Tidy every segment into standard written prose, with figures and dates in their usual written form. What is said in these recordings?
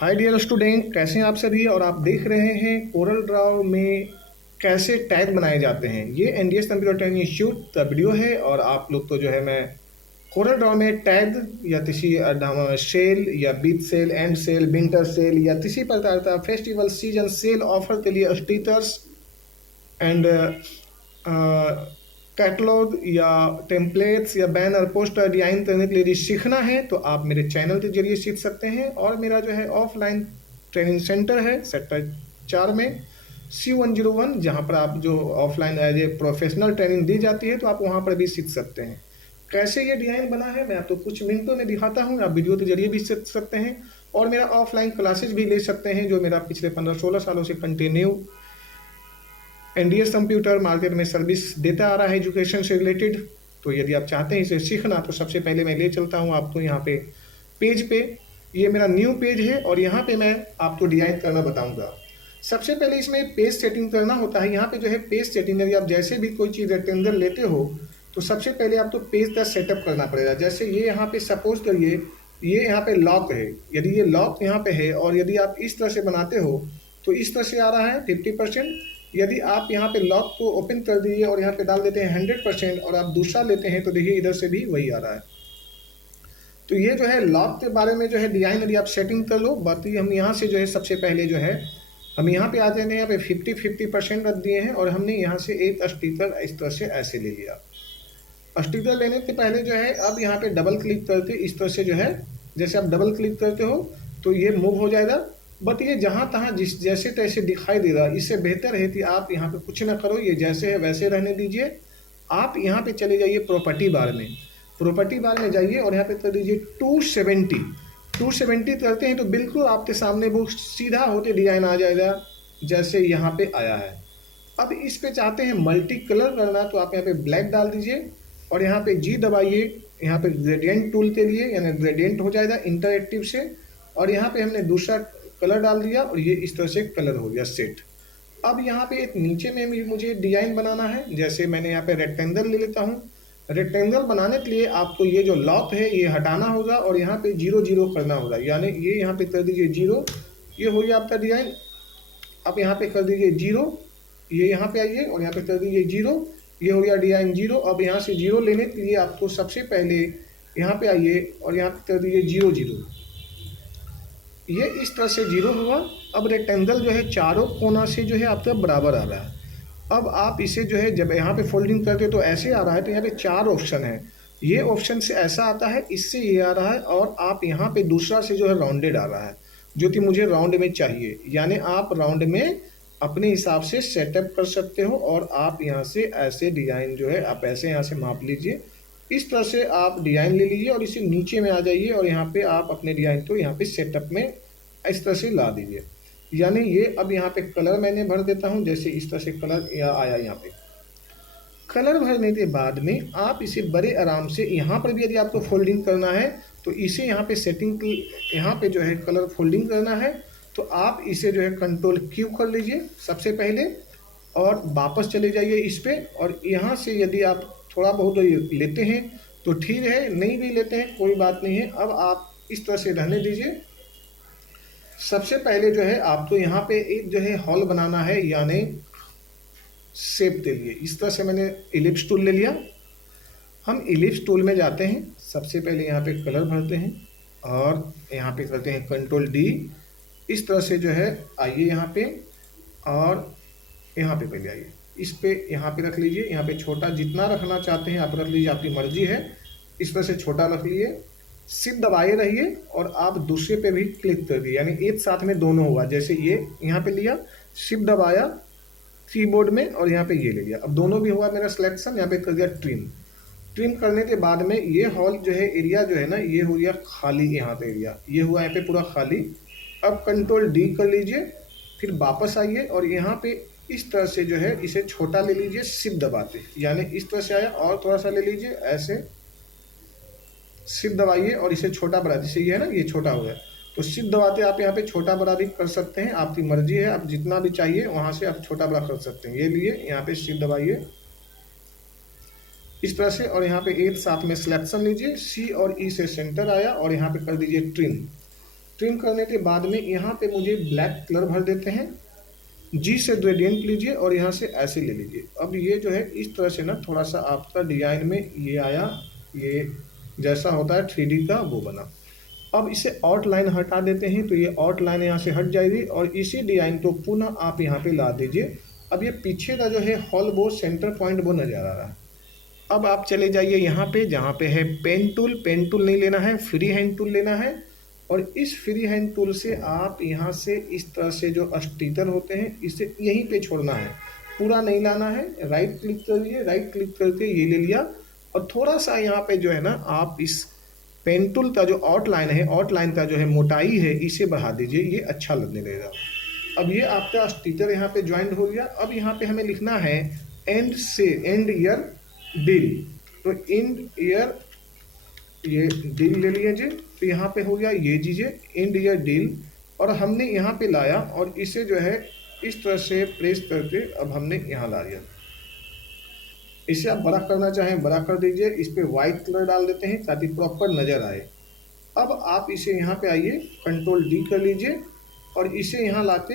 Hi dear student, कैसे हैं आप सभी। और आप देख रहे हैं कोरल ड्रॉ में कैसे टैग बनाए जाते हैं। ये एनडीएस कंप्यूटर ट्रेनिंग इंस्टीट्यूट का वीडियो है। और आप लोग तो जो है मैं कोरल ड्रॉ में टैग या किसी सेल या big sale, end sale, winter sale या किसी प्रकार का फेस्टिवल सीजन सेल ऑफर के लिए स्टिकर्स एंड कैटलॉग या टेम्पलेट्स या बैनर पोस्टर डिजाइन करने के लिए यदि सीखना है तो आप मेरे चैनल के जरिए सीख सकते हैं। और मेरा जो है ऑफलाइन ट्रेनिंग सेंटर है सेक्टर 4 में C101, जहाँ पर आप जो offline as a professional training दी जाती है तो आप वहाँ पर भी सीख सकते हैं। कैसे ये डिजाइन बना है मैं आपको कुछ मिनटों में दिखाता हूँ। आप वीडियो के जरिए भी सीख सकते हैं और मेरा ऑफलाइन क्लासेस भी ले सकते हैं, जो मेरा पिछले 15-16 सालों से कंटिन्यू एनडीएस कंप्यूटर मार्केट में सर्विस देता आ रहा है एजुकेशन से रिलेटेड। तो यदि आप चाहते हैं इसे सीखना तो सबसे पहले मैं ले चलता हूं आपको यहाँ पे पेज पे। ये मेरा न्यू पेज है और यहाँ पे मैं आपको डिजाइन करना बताऊंगा। सबसे पहले इसमें पेज सेटिंग करना होता है। यहाँ पे जो है पेज सेटिंग, यदि आप जैसे भी कोई चीज़ रेक्टेंगल लेते हो तो सबसे पहले आपको पेज का सेटअप करना पड़ेगा। जैसे ये यहाँ पे सपोज करिए ये यहाँ पे लॉक है, यदि ये लॉक यहाँ पे है और यदि आप इस तरह से बनाते हो तो इस तरह से आ रहा है 50%। यदि आप यहाँ पे लॉक को ओपन कर दीजिए और यहाँ पे डाल देते हैं 100% और आप दूसरा लेते हैं तो देखिए इधर से भी वही आ रहा है। तो ये जो है लॉक के बारे में जो है डिजाइन यदि आप सेटिंग कर लो। बाकी हम यहाँ से जो है सबसे पहले जो है हम यहाँ पे आ जाते हैं, यहाँ पे 50-50% रख दिए हैं और हमने यहाँ से एक स्टिकर इस तरह से ऐसे ले लिया। स्टिकर लेने के पहले जो है अब यहाँ पे डबल क्लिक करके इस तरह से जो है, जैसे आप डबल क्लिक करते हो तो ये मूव हो जाएगा। बट ये जहाँ तहाँ जिस जैसे तैसे दिखाई दे रहा है, इससे बेहतर है कि आप यहाँ पे कुछ ना करो, ये जैसे है वैसे रहने दीजिए। आप यहाँ पे चले जाइए प्रॉपर्टी बार में, प्रॉपर्टी बार में जाइए और यहाँ पे कर दीजिए 270 करते हैं तो बिल्कुल आपके सामने वो सीधा होते डिजाइन आ जाएगा जैसे यहाँ पे आया है। अब इस पे चाहते हैं मल्टी कलर करना तो आप यहाँ पे ब्लैक डाल दीजिए और यहाँ पे जी दबाइए। यहाँ पे ग्रेडियंट टूल के लिए यानी ग्रेडियंट हो जाएगा इंटरएक्टिव से, और यहाँ पे हमने दूसरा कलर डाल दिया और ये इस तरह से कलर हो गया सेट। अब यहाँ पे एक नीचे में भी मुझे डिजाइन बनाना है। जैसे मैंने यहाँ पे रेक्टेंगल ले लेता हूँ। रेक्टेंगल बनाने के लिए आपको ये जो लॉक है ये हटाना होगा और यहाँ पे 0-0 करना होगा, यानी ये यहाँ पे कर दीजिए 0। ये हो गया आपका डिजाइन। अब यहाँ पे कर दीजिए 0, ये यहाँ पे आइए और यहाँ पे कर दीजिए 0। ये हो गया डिजाइन 0। अब यहाँ से 0 लेने के लिए आपको सबसे पहले यहाँ पे आइए और यहाँ पे कर दीजिए 0-0। ये इस तरह से 0 हुआ। अब रेक्टेंगल जो है चारों कोना से जो है आपका बराबर आ रहा है। अब आप इसे जो है जब यहाँ पे फोल्डिंग करते तो ऐसे आ रहा है, तो यहाँ पे 4 ऑप्शन है। ये ऑप्शन से ऐसा आता है, इससे ये आ रहा है, और आप यहाँ पे दूसरा से जो है राउंडेड आ रहा है जो कि मुझे राउंड में चाहिए। यानी आप राउंड में अपने हिसाब से सेटअप कर सकते हो और आप यहाँ से ऐसे डिजाइन जो है आप ऐसे यहाँ से माप लीजिए। इस तरह से आप डिजाइन ले लीजिए और इसे नीचे में आ जाइए और यहाँ पे आप अपने डिजाइन को यहाँ पे सेटअप में इस तरह से ला दीजिए। यानी ये अब यहाँ पे कलर मैंने भर देता हूँ, जैसे इस तरह से कलर आया। यहाँ पे कलर भरने के बाद में आप इसे बड़े आराम से यहाँ पर भी यदि आपको फोल्डिंग करना है तो इसे यहाँ पे सेटिंग यहाँ पे जो है कलर फोल्डिंग करना है तो आप इसे जो है कंट्रोल क्यू कर लीजिए सबसे पहले और वापस चले जाइए इस पे। और यहाँ से यदि आप थोड़ा बहुत लेते हैं तो ठीक है, नहीं भी लेते हैं कोई बात नहीं है। अब आप इस तरह से रहने दीजिए। सबसे पहले जो है आपको यहाँ पे एक जो है हॉल बनाना है, यानी शेप के लिए। इस तरह से मैंने इलिप्स टूल ले लिया। हम इलिप्स टूल में जाते हैं, सबसे पहले यहाँ पे कलर भरते हैं और यहाँ पे करते हैं कंट्रोल डी। इस तरह से जो है आइए यहाँ पे और यहाँ पे पहले आइए, इस पे यहाँ पे रख लीजिए। यहाँ पे छोटा जितना रखना चाहते हैं आप रख लीजिए, आपकी मर्जी है। इस तरह से छोटा रख लीजिए, शिफ्ट दबाए रहिए और आप दूसरे पे भी क्लिक कर दिए, यानी एक साथ में दोनों हुआ। जैसे ये यहाँ पे लिया, शिफ्ट दबाया कीबोर्ड में और यहाँ पे ये ले लिया, अब दोनों भी हुआ मेरा सिलेक्शन। यहाँ पे कर दिया ट्रिम। ट्रिम करने के बाद में ये हॉल जो है एरिया जो है ना ये हो गया खाली। यहाँ पे एरिया ये हुआ यहाँ पे पूरा खाली। अब कंट्रोल डी कर लीजिए, फिर वापस आइए और यहाँ पे इस तरह से जो है इसे छोटा ले लीजिए शिफ्ट दबाते, यानी इस तरह से आया और थोड़ा सा ले लीजिए ऐसे शिफ्ट दबाइए और इसे छोटा बड़ा, जैसे ये है ना ये छोटा हो गया तो शिफ्ट दबाते आप यहाँ पे छोटा बड़ा भी कर सकते हैं, आपकी मर्जी है। आप जितना भी चाहिए वहां से आप छोटा बड़ा कर सकते हैं। ये लिए यहाँ पे शिफ्ट दबाइए इस तरह से और यहाँ पे एक साथ में सिलेक्शन लीजिए, सी और ई से सेंटर आया और यहाँ पे कर दीजिए ट्रिम। ट्रिम करने के बाद में यहाँ पे मुझे ब्लैक कलर भर देते हैं, जी से ग्रेडियंट लीजिए और यहाँ से ऐसे ले लीजिए। अब ये जो है इस तरह से ना थोड़ा सा आपका डिजाइन में ये आया, ये जैसा होता है 3D का वो बना। अब इसे आउटलाइन हटा देते हैं तो ये आउटलाइन यहाँ से हट जाएगी और इसी डिजाइन को पुनः आप यहाँ पे ला दीजिए। अब ये पीछे का जो है हॉल वो सेंटर पॉइंट वो नज़र आ रहा है। अब आप चले जाइए यहाँ पे जहाँ पे है पेन टूल। पेन टूल नहीं लेना है, फ्री हैंड टूल लेना है और इस फ्री हैंड टूल से आप यहाँ से इस तरह से जो स्टिकर होते हैं इसे यहीं पे छोड़ना है, पूरा नहीं लाना है। राइट क्लिक करिए, राइट क्लिक करके ये ले लिया और थोड़ा सा यहाँ पे जो है ना आप इस पेन टूल का जो आउटलाइन है, आउटलाइन का जो है मोटाई है इसे बढ़ा दीजिए, ये अच्छा लगने लगेगा। अब ये आपका स्टिकर यहाँ पे ज्वाइंट हो गया। अब यहाँ पे हमें लिखना है एंड से एंड ईयर डील, तो एंड ईयर ये डील ले लीजिए। तो यहाँ पे हो गया ये दीजिए एंड ईयर डील और हमने यहाँ पे लाया और इसे जो है इस तरह से प्रेस करके अब हमने यहाँ ला दिया। इसे आप बड़ा करना चाहें बड़ा कर दीजिए, इस पे व्हाइट कलर डाल देते हैं ताकि प्रॉपर नज़र आए। अब आप इसे यहाँ पे आइए, कंट्रोल डी कर लीजिए और इसे यहाँ लाते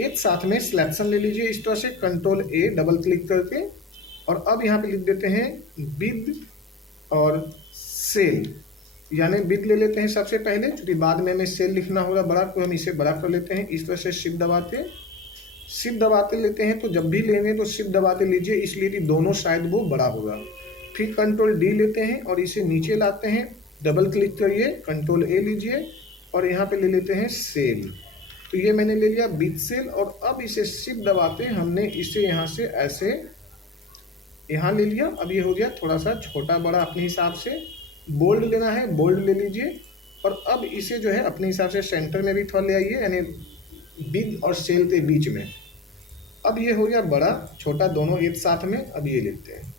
एक साथ में सिलेक्शन ले लीजिए इस तरह से, कंट्रोल ए डबल क्लिक करके और अब यहाँ पे लिख देते हैं विद और सेल, यानी विद ले लेते हैं सबसे पहले, क्योंकि बाद में हमें सेल लिखना होगा बड़ा, तो हम इसे बड़ा कर लेते हैं इस तरह से। शिफ्ट दबाते लेते हैं, तो जब भी लेंगे तो शिफ्ट दबाते लीजिए इसलिए कि दोनों साइड वो बड़ा होगा। फिर कंट्रोल डी लेते हैं और इसे नीचे लाते हैं, डबल क्लिक करिए, कंट्रोल ए लीजिए और यहाँ पे ले लेते हैं सेल। तो ये मैंने ले लिया विद सेल और अब इसे शिफ्ट दबाते हमने इसे यहाँ से ऐसे यहाँ ले लिया। अब ये हो गया थोड़ा सा छोटा बड़ा अपने हिसाब से। बोल्ड लेना है, बोल्ड ले लीजिए और अब इसे जो है अपने हिसाब से सेंटर में भी थोड़ा ले आइए, यानी बिग और सेल के बीच में। अब ये हो गया बड़ा छोटा दोनों एक साथ में। अब ये लेते हैं।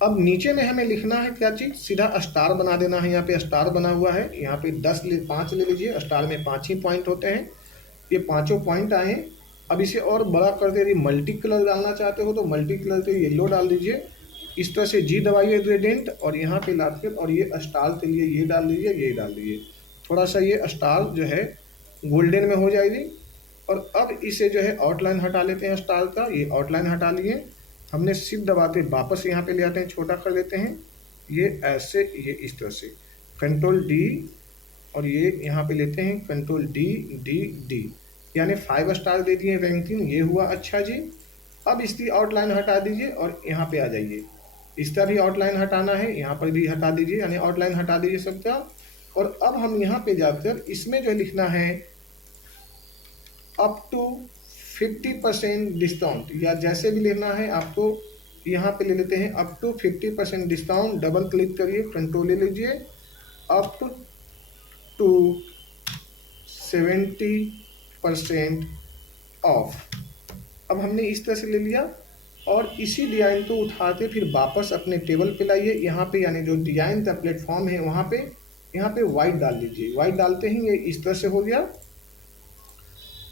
अब नीचे में हमें लिखना है क्या चीज़, सीधा स्टार बना देना है। यहाँ पे स्टार बना हुआ है, यहाँ पे 5 ले लीजिए। स्टार में 5 ही पॉइंट होते हैं, ये 5 पॉइंट आए। अब इसे और बड़ा कर दे, यदि मल्टी कलर डालना चाहते हो तो मल्टी कलर के येलो डाल दीजिए। इस तरह से जी दबाइए ग्रेडियंट और यहाँ पे लाकर और ये स्टार के लिए ये डाल दीजिए, ये डाल दीजिए। थोड़ा सा ये स्टार जो है गोल्डन में हो जाएगी। और अब इसे जो है आउटलाइन हटा लेते हैं स्टार का, ये आउटलाइन हटा लिए हमने। शिफ्ट दबाते वापस यहाँ पे ले आते हैं, छोटा कर देते हैं ये ऐसे, ये इस तरह से कंट्रोल डी और ये यहाँ पे लेते हैं कंट्रोल डी डी डी, यानी 5 स्टार दे दिए रैंकिंग, ये हुआ अच्छा जी। अब इसकी आउटलाइन हटा दीजिए और यहाँ पे आ जाइए। इसका भी आउटलाइन हटाना है, यहाँ पर भी हटा दीजिए, यानी आउटलाइन हटा दीजिए सबका। और अब हम यहाँ पे जाकर इसमें जो लिखना है अप टू 50% डिस्काउंट, या जैसे भी लेना है आपको यहाँ पे ले लेते हैं up to 50% discount. Double click करिए, कंट्रोल ले लीजिए, अप टू 70% ऑफ। अब हमने इस तरह से ले लिया और इसी डिजाइन को उठाते फिर वापस अपने टेबल पे लाइए। यहाँ पे यानी जो डिजाइन का प्लेटफॉर्म है वहाँ पे वाइट डाल दीजिए। वाइट डालते ही ये इस तरह से हो गया।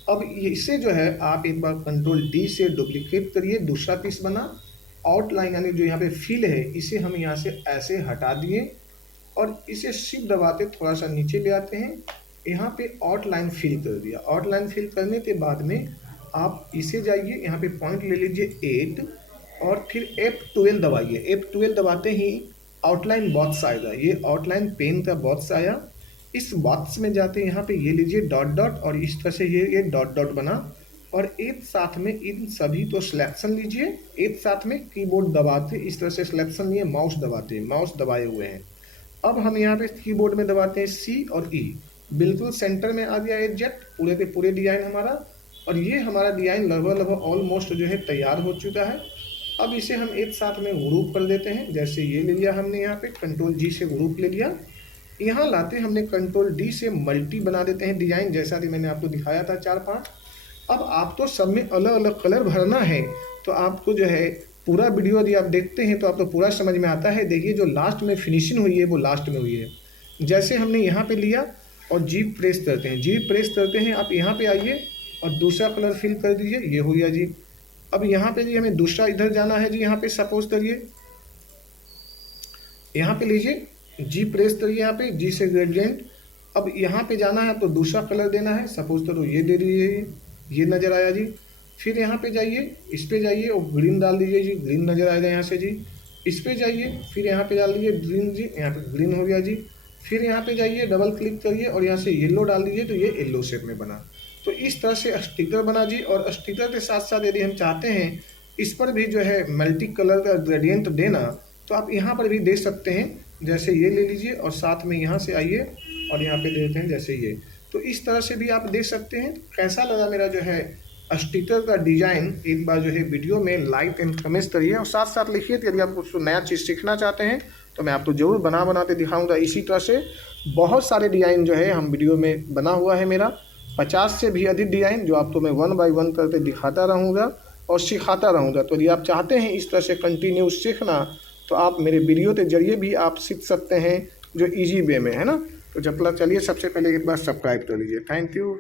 अब इसे जो है आप एक बार कंट्रोल डी से डुप्लीकेट करिए, दूसरा पीस बना। आउटलाइन यानी जो यहाँ पे फिल है इसे हम यहाँ से ऐसे हटा दिए और इसे शिफ्ट दबाते थोड़ा सा नीचे ले आते हैं। यहाँ पे आउटलाइन फिल कर दिया। आउटलाइन फिल करने के बाद में आप इसे जाइए, यहाँ पे पॉइंट ले लीजिए 8 और फिर F12 दबाइए। F12 दबाते ही आउटलाइन बॉक्स आएगा, ये आउटलाइन पेन का बॉक्स आया। इस बॉक्स में जाते हैं यहाँ पे ये लीजिए डॉट डॉट और इस तरह से ये डॉट डॉट बना और एक साथ में इन सभी तो सिलेक्शन लीजिए। एक साथ में कीबोर्ड दबाते इस तरह से सिलेक्शन लिए, माउस दबाते, माउस दबाए हुए हैं। अब हम यहाँ पे कीबोर्ड में दबाते हैं C और E, बिल्कुल सेंटर में आ गया एग्जैक्ट पूरे के पूरे डिजाइन हमारा। और ये हमारा डिजाइन लगभग ऑलमोस्ट जो है तैयार हो चुका है। अब इसे हम एक साथ में ग्रुप कर देते हैं, जैसे ये ले लिया हमने, यहाँ पे कंट्रोल G से ग्रुप ले लिया। यहाँ लाते हमने कंट्रोल डी से मल्टी बना देते हैं डिजाइन, जैसा कि मैंने आपको दिखाया था 4-5। अब आपको सब में अलग अलग कलर भरना है, तो आपको जो है पूरा वीडियो यदि आप देखते हैं तो आपको पूरा समझ में आता है। देखिए जो लास्ट में फिनिशिंग हुई है वो लास्ट में हुई है। जैसे हमने यहाँ पे लिया और जी प्रेस करते हैं, जी प्रेस करते हैं, आप यहाँ पे आइए और दूसरा कलर फिल कर दीजिए, ये हो गया जी। अब यहाँ पे जी हमें दूसरा इधर जाना है जी, यहाँ पे सपोज करिए यहाँ पे लीजिए जी प्रेस करिए, यहाँ पे जी से ग्रेडियंट अब यहाँ पे जाना है तो दूसरा कलर देना है, सपोज करो ये दे दीजिए, ये नज़र आया जी। फिर यहाँ पे जाइए, इस पे जाइए और ग्रीन डाल दीजिए जी, ग्रीन नज़र आएगा यहाँ से जी। इस पे जाइए, फिर यहाँ पे डाल दीजिए ग्रीन जी, यहाँ पे ग्रीन हो गया जी। फिर यहाँ पे जाइए, डबल क्लिक करिए और यहाँ से येलो डाल दीजिए, तो ये येलो शेप में बना। तो इस तरह से स्टिकर बना जी। और स्टिकर के साथ साथ यदि हम चाहते हैं इस पर भी जो है मल्टी कलर का ग्रेडियंट देना, तो आप यहाँ पर भी दे सकते हैं। जैसे ये ले लीजिए और साथ में यहाँ से आइए और यहाँ पे देते हैं जैसे ये। तो इस तरह से भी आप देख सकते हैं। कैसा लगा मेरा जो है स्टिकर का डिजाइन, एक बार जो है वीडियो में लाइक एंड कमेंट करिए और साथ साथ लिखिए यदि आप कुछ नया चीज़ सीखना चाहते हैं तो मैं आपको जरूर बनाते दिखाऊंगा। इसी तरह से बहुत सारे डिज़ाइन जो है हम वीडियो में बना हुआ है मेरा, 50 से भी अधिक डिज़ाइन, जो आपको मैं 1 बाय 1 करके दिखाता रहूँगा और सिखाता रहूँगा। तो यदि आप चाहते हैं इस तरह से कंटिन्यू सीखना तो आप मेरे वीडियो के जरिए भी आप सीख सकते हैं, जो ईजी वे में है ना। तो जब तक चलिए सबसे पहले एक बार सब्सक्राइब कर लीजिए। Thank you.